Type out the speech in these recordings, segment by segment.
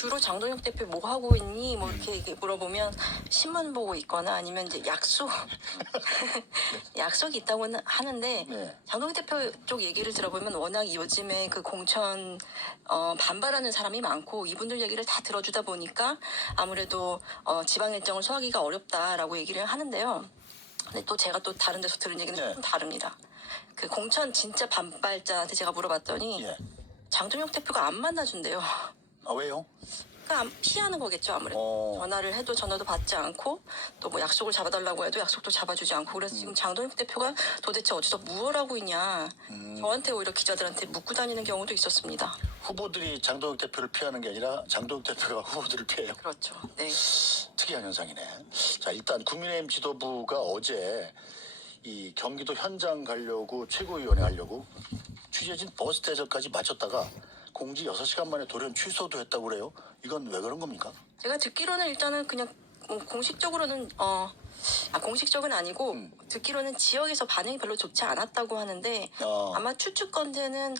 주로 장동혁 대표 뭐 하고 있니? 뭐 이렇게 물어보면 신문 보고 있거나 아니면 이제 약속이 있다고는 하는데 네. 장동혁 대표 쪽 얘기를 들어보면 워낙 요즘에 그 공천 반발하는 사람이 많고 이분들 얘기를 다 들어주다 보니까 아무래도 지방 일정을 소화하기가 어렵다라고 얘기를 하는데요. 근데 또 제가 또 다른 데서 들은 얘기는 네. 좀 다릅니다. 그 공천 진짜 반발자한테 제가 물어봤더니 예. 장동혁 대표가 안 만나준대요. 아, 왜요? 그러니까 피하는 거겠죠 아무래도. 전화를 해도 전화도 받지 않고 또 뭐 약속을 잡아달라고 해도 약속도 잡아주지 않고 그래서 지금 장동혁 대표가 도대체 어디서 뭘 하고 있냐 저한테 오히려 기자들한테 묻고 다니는 경우도 있었습니다. 후보들이 장동혁 대표를 피하는 게 아니라 장동혁 대표가 후보들을 피해요. 그렇죠. 네. 특이한 현상이네. 자, 일단 국민의힘 지도부가 어제 이 경기도 현장 가려고 최고위원회 하려고 취재진 버스 대절까지 마쳤다가 공지 6시간 만에 돌연 취소도 했다고 그래요. 이건 왜 그런 겁니까? 제가 듣기로는 일단은 그냥 공식적으로는 공식적은 아니고 듣기로는 지역에서 반응이 별로 좋지 않았다고 하는데 아마 추측건대는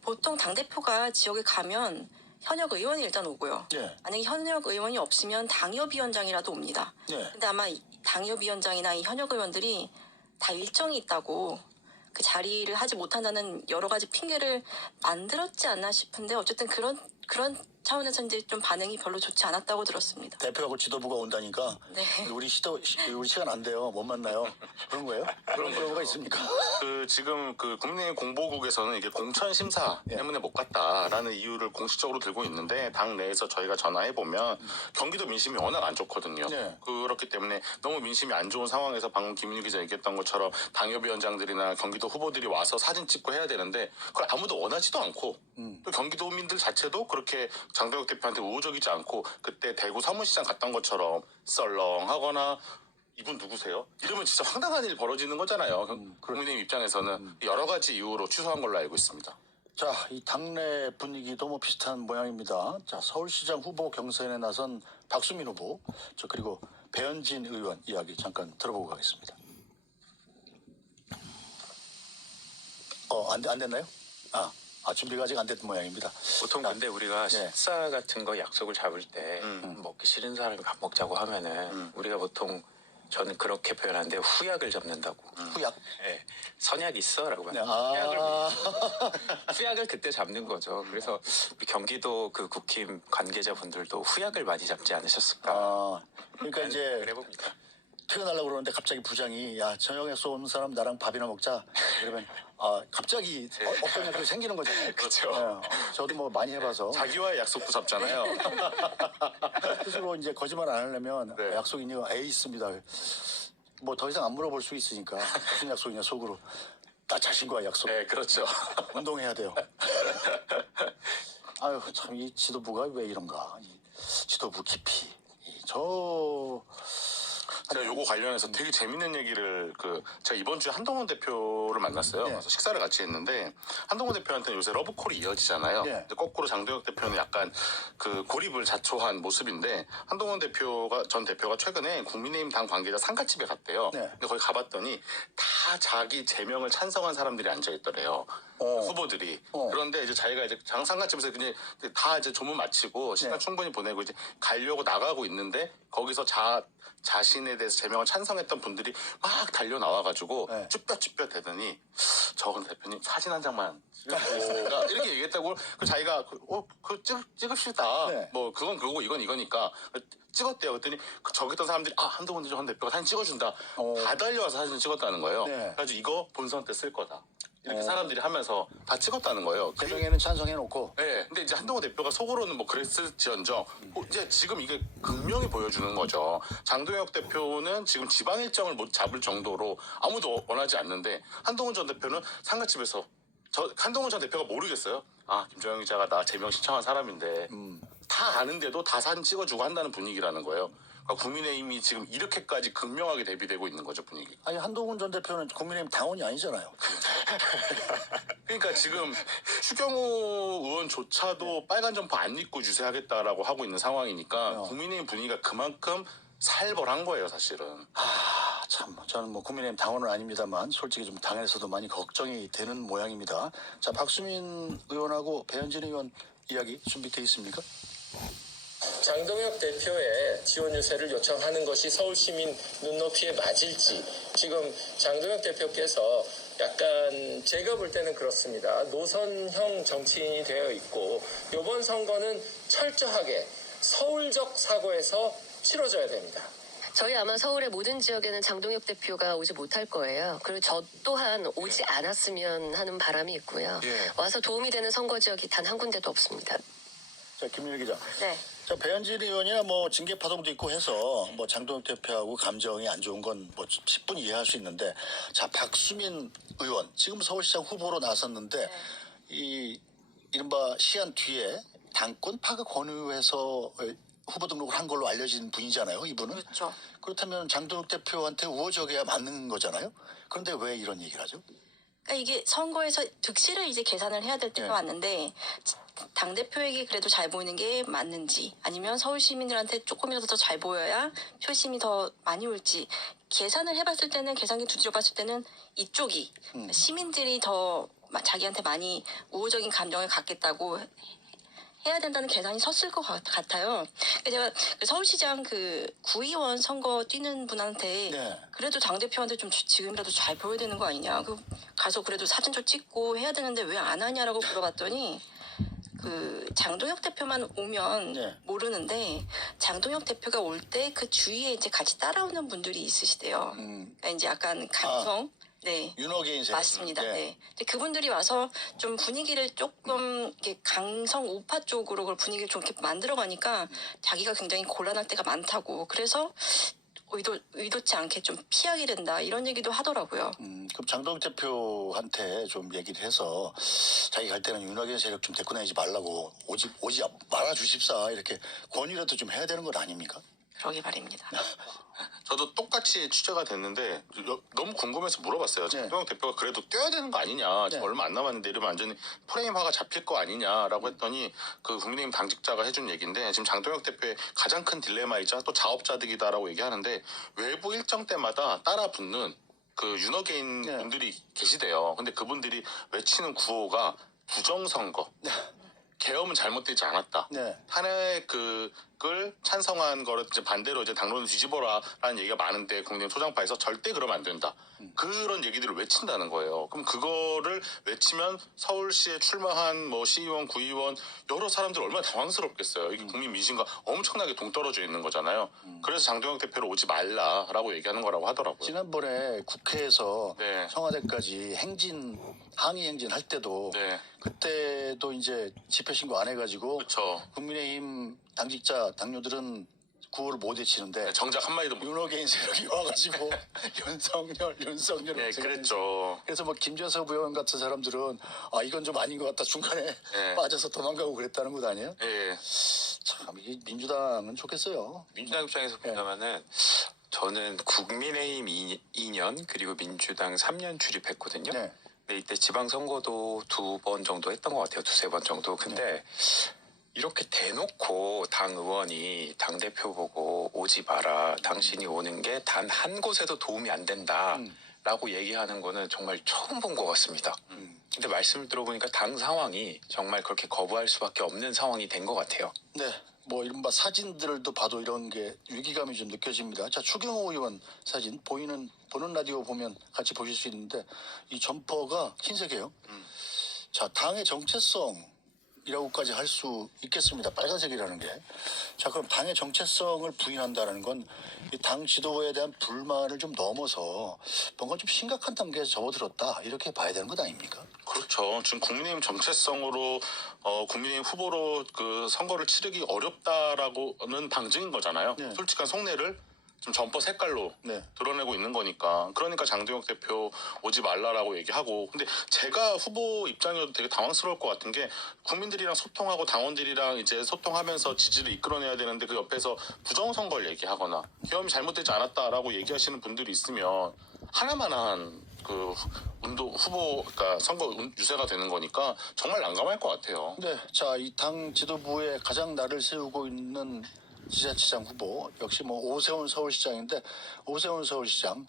보통 당대표가 지역에 가면 현역 의원이 일단 오고요. 예. 만약에 현역 의원이 없으면 당협위원장이라도 옵니다. 예. 근데 아마 이 당협위원장이나 이 현역 의원들이 다 일정이 있다고 그 자리를 하지 못한다는 여러 가지 핑계를 만들었지 않나 싶은데 어쨌든 그런 차원에서 이제 좀 반응이 별로 좋지 않았다고 들었습니다. 대표하고 지도부가 온다니까 네. 우리 시간 안 돼요. 못 만나요. 그런 거예요? 그런 경우가 있습니까? 지금 국민의힘 공보국에서는 이게 공천 심사 예. 때문에 못 갔다라는 이유를 공식적으로 들고 있는데 당 내에서 저희가 전화해 보면 경기도 민심이 워낙 안 좋거든요. 네. 그렇기 때문에 너무 민심이 안 좋은 상황에서 방금 김민우 기자 얘기했던 것처럼 당협위원장들이나 경기도 후보들이 와서 사진 찍고 해야 되는데 그걸 아무도 원하지도 않고 또 경기도민들 자체도 그렇게 장동혁 대표한테 우호적이지 않고 그때 대구 서문시장 갔던 것처럼 썰렁하거나 이분 누구세요? 이러면 진짜 황당한 일이 벌어지는 거잖아요. 국민의힘 입장에서는 여러 가지 이유로 취소한 걸로 알고 있습니다. 자, 이 당내 분위기도 뭐 비슷한 모양입니다. 자, 서울시장 후보 경선에 나선 박수민 후보, 그리고 배현진 의원 이야기 잠깐 들어보고 가겠습니다. 안 됐나요? 준비가 아직 안 됐던 모양입니다. 보통 근데 우리가 네. 식사 같은 거 약속을 잡을 때 먹기 싫은 사람이 밥 먹자고 하면은 우리가 보통 저는 그렇게 표현하는데 후약을 잡는다고. 후약. 네. 선약 있어라고 네. 말해요. 후약을 그때 잡는 거죠. 그래서 우리 경기도 그 국힘 관계자분들도 후약을 많이 잡지 않으셨을까. 그러니까 이제 그래 봅니다. 퇴근하려고 그러는데 갑자기 부장이 야, 저녁에서 온 사람 나랑 밥이나 먹자. 그러면 갑자기 어떤 일이 생기는 거잖아요. 그렇죠. 저도 뭐 많이 해봐서 자기와의 약속도 잡잖아요. 스스로 이제 거짓말 안 하려면 네. 약속 있냐고 있습니다. 뭐 더 이상 안 물어볼 수 있으니까 무슨 약속이냐 속으로 나 자신과 약속. 네, 그렇죠. 운동해야 돼요. 아유 참 이 지도부가 왜 이런가. 이 지도부 깊이 제가 요거 관련해서 되게 재밌는 얘기를 제가 이번 주에 한동훈 대표를 만났어요. 네. 그래서 식사를 같이 했는데 한동훈 대표한테는 요새 러브콜이 이어지잖아요. 네. 근데 거꾸로 장동혁 대표는 약간 고립을 자초한 모습인데 한동훈 전 대표가 최근에 국민의힘 당 관계자 상가집에 갔대요. 네. 근데 거기 가봤더니 다 자기 제명을 찬성한 사람들이 앉아 있더래요. 후보들이. 그런데 이제 자기가 이제 상가집에서 그냥 다 이제 조문 마치고 시간 네. 충분히 보내고 이제 가려고 나가고 있는데 거기서 자신에 대해서 제명을 찬성했던 분들이 막 달려 나와가지고 네. 쭈뼛쭈뼛 대더니 저건 대표님 사진 한 장만 찍으시겠습니까? 이렇게 얘기했다고 자기가 찍읍시다. 네. 뭐 그건 그거고 이건 이거니까 찍었대요. 그랬더니 저기 있던 사람들이 한동훈 전 대표가 사진 찍어준다. 다 달려와서 사진 찍었다는 거예요. 네. 그래가지고 이거 본선 때 쓸 거다. 이렇게 사람들이 하면서 다 찍었다는 거예요. 제명에는 찬성해놓고 네, 근데 이제 한동훈 대표가 속으로는 뭐 그랬을지언정 이제 지금 이게 극명히 보여주는 거죠. 장동혁 대표는 지금 지방 일정을 못 잡을 정도로 아무도 원하지 않는데 한동훈 전 대표는 상가집에서 한동훈 전 대표가 모르겠어요. 김정영 기자가 나 제명 신청한 사람인데 다 아는데도 다 사진 찍어주고 한다는 분위기라는 거예요. 그러니까 국민의힘이 지금 이렇게까지 극명하게 대비되고 있는 거죠, 분위기. 아니 한동훈 전 대표는 국민의힘 당원이 아니잖아요. 그러니까 지금 추경호 의원조차도 빨간 점퍼 안 입고 유세하겠다라고 하고 있는 상황이니까 국민의힘 분위기가 그만큼 살벌한 거예요, 사실은. 참 저는 뭐 국민의힘 당원은 아닙니다만 솔직히 좀 당에서도 많이 걱정이 되는 모양입니다. 자, 박수민 의원하고 배현진 의원 이야기 준비돼 있습니까? 장동혁 대표의 지원 유세를 요청하는 것이 서울시민 눈높이에 맞을지 지금 장동혁 대표께서 약간 제가 볼 때는 그렇습니다. 노선형 정치인이 되어 있고 이번 선거는 철저하게 서울적 사고에서 치러져야 됩니다. 저희 아마 서울의 모든 지역에는 장동혁 대표가 오지 못할 거예요. 그리고 저 또한 오지 않았으면 하는 바람이 있고요. 와서 도움이 되는 선거 지역이 단 한 군데도 없습니다. 자, 김민희 기자. 네. 자, 배현진 의원이나 뭐 징계 파동도 있고 해서 뭐 장동혁 대표하고 감정이 안 좋은 건 뭐 10분 이해할 수 있는데, 자, 박수민 의원 지금 서울시장 후보로 나섰는데 이 이른바 시한 뒤에 당권 파급 권유해서 후보 등록을 한 걸로 알려진 분이잖아요, 이분은. 그렇죠. 그렇다면 장동혁 대표한테 우호적이야 맞는 거잖아요. 그런데 왜 이런 얘기를 하죠? 그러니까 이게 선거에서 득실을 이제 계산을 해야 될 때가 네. 왔는데 당 대표에게 그래도 잘 보이는 게 맞는지 아니면 서울 시민들한테 조금이라도 더 잘 보여야 표심이 더 많이 올지 계산을 해봤을 때는 계산기 두드려봤을 때는 이쪽이 시민들이 더 자기한테 많이 우호적인 감정을 갖겠다고 해야 된다는 계산이 섰을 것 같아요. 제가 그 서울시장 그 구의원 선거 뛰는 분한테 네. 그래도 당대표한테 좀 지금이라도 잘 보여야 되는 거 아니냐. 가서 그래도 사진도 찍고 해야 되는데 왜 안 하냐라고 물어봤더니 그 장동혁 대표만 오면 네. 모르는데 장동혁 대표가 올 때 그 주위에 이제 같이 따라오는 분들이 있으시대요. 그러니까 이제 약간 감성. 네. 윤호개인 세력. 맞습니다. 네. 근데 그분들이 와서 좀 분위기를 조금 이렇게 강성 우파 쪽으로 그걸 분위기를 좀 이렇게 만들어가니까 자기가 굉장히 곤란할 때가 많다고. 그래서 의도치 않게 좀 피하게 된다 이런 얘기도 하더라고요. 그럼 장동혁 대표한테 좀 얘기를 해서 자기 갈 때는 윤호개인 세력 좀 데리고 다니지 말라고 오지 말아 주십사 이렇게 권유라도 좀 해야 되는 건 아닙니까? 그러게 말입니다. 저도 똑같이 취재가 됐는데 너무 궁금해서 물어봤어요. 네. 장동혁 대표가 그래도 뛰어야 되는 거 아니냐. 지금 네. 얼마 안 남았는데 이러면 완전히 프레임화가 잡힐 거 아니냐라고 했더니 그 국민의힘 당직자가 해준 얘기인데 지금 장동혁 대표의 가장 큰 딜레마이자 또 자업자득이다라고 얘기하는데 외부 일정 때마다 따라 붙는 그 윤호개인 네. 분들이 계시대요. 근데 그분들이 외치는 구호가 부정선거. 계엄은 잘못되지 않았다. 네. 탄핵을 찬성한 거를 이제 반대로 이제 당론을 뒤집어라라는 얘기가 많은데 국민의힘 소장파에서 절대 그러면 안 된다. 그런 얘기들을 외친다는 거예요. 그럼 그거를 외치면 서울시에 출마한 뭐 시의원, 구의원 여러 사람들 얼마나 당황스럽겠어요. 이게 국민 민심과 엄청나게 동떨어져 있는 거잖아요. 그래서 장동혁 대표를 오지 말라라고 얘기하는 거라고 하더라고요. 지난번에 국회에서 네. 청와대까지 항의 행진 할 때도 네, 그때도 이제 집회 신고 안 해가지고 그렇죠. 국민의힘 당직자 당뇨들은 구호를 못 외치는데 정작 한마디도 못. 윤호개인 세력이 와가지고 윤석열 네, 그랬죠. 그래서 뭐 김재섭 의원 같은 사람들은 이건 좀 아닌 것 같다 중간에 네. 빠져서 도망가고 그랬다는 것 아니에요? 예. 참 이게 민주당은 좋겠어요. 민주당 입장에서 본다면은 저는 국민의힘 2년 그리고 민주당 3년 출입했거든요. 네. 근데 이때 지방선거도 2번 정도 했던 것 같아요. 2-3번 정도. 근데 이렇게 대놓고 당 의원이 당대표 보고 오지 마라. 당신이 오는 게 단 한 곳에도 도움이 안 된다. 라고 얘기하는 거는 정말 처음 본 것 같습니다. 근데 말씀을 들어보니까 당 상황이 정말 그렇게 거부할 수밖에 없는 상황이 된 것 같아요. 네. 뭐 이른바 사진들도 봐도 이런 게 위기감이 좀 느껴집니다. 자, 추경호 의원 사진 보는 라디오 보면 같이 보실 수 있는데 이 점퍼가 흰색이에요. 자, 당의 정체성이라고까지 할 수 있겠습니다. 빨간색이라는 게. 자, 그럼 당의 정체성을 부인한다는 건 이 당 지도부에 대한 불만을 좀 넘어서 뭔가 좀 심각한 단계에 접어들었다 이렇게 봐야 되는 것 아닙니까? 그렇죠. 지금 국민의힘 정체성으로 국민의힘 후보로 그 선거를 치르기 어렵다라고는 방증인 거잖아요. 네. 솔직한 속내를 지금 점퍼 색깔로 네. 드러내고 있는 거니까. 그러니까 장동혁 대표 오지 말라라고 얘기하고. 근데 제가 후보 입장이어도 되게 당황스러울 것 같은 게 국민들이랑 소통하고 당원들이랑 이제 소통하면서 지지를 이끌어내야 되는데 그 옆에서 부정선거를 얘기하거나 계엄이 잘못되지 않았다라고 얘기하시는 분들이 있으면 하나만한 그 그러니까 선거 유세가 되는 거니까 정말 난감할 것 같아요. 네, 자, 이 당 지도부에 가장 날을 세우고 있는 지자체장 후보 역시 뭐 오세훈 서울시장인데 오세훈 서울시장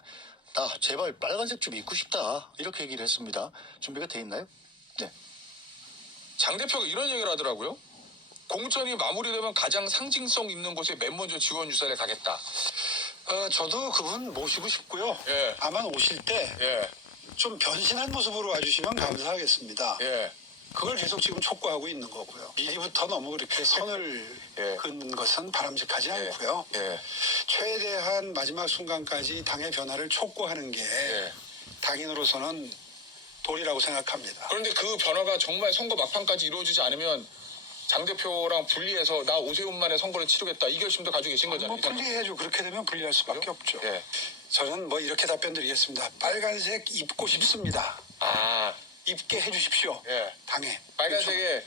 나 제발 빨간색 좀 입고 싶다 이렇게 얘기를 했습니다. 준비가 돼 있나요? 네. 장 대표가 이런 얘기를 하더라고요. 공천이 마무리되면 가장 상징성 있는 곳에 맨 먼저 지원 유세를 가겠다. 저도 그분 모시고 싶고요. 예. 아마 오실 때 좀 예, 변신한 모습으로 와주시면 감사하겠습니다. 예. 그걸 계속 지금 촉구하고 있는 거고요. 미리부터 너무 그렇게 선을 예. 긋는 것은 바람직하지 예. 않고요. 예. 최대한 마지막 순간까지 당의 변화를 촉구하는 게 예. 당인으로서는 도리라고 생각합니다. 그런데 그 변화가 정말 선거 막판까지 이루어지지 않으면 장 대표랑 분리해서 나 오세훈 만에 선거를 치르겠다 이 결심도 가지고 계신 거잖아요. 뭐 분리해줘. 그렇게 되면 분리할 수밖에 없죠. 예. 저는 뭐 이렇게 답변 드리겠습니다. 빨간색 입고 싶습니다. 아, 입게 해주십시오. 예. 당에. 빨간색에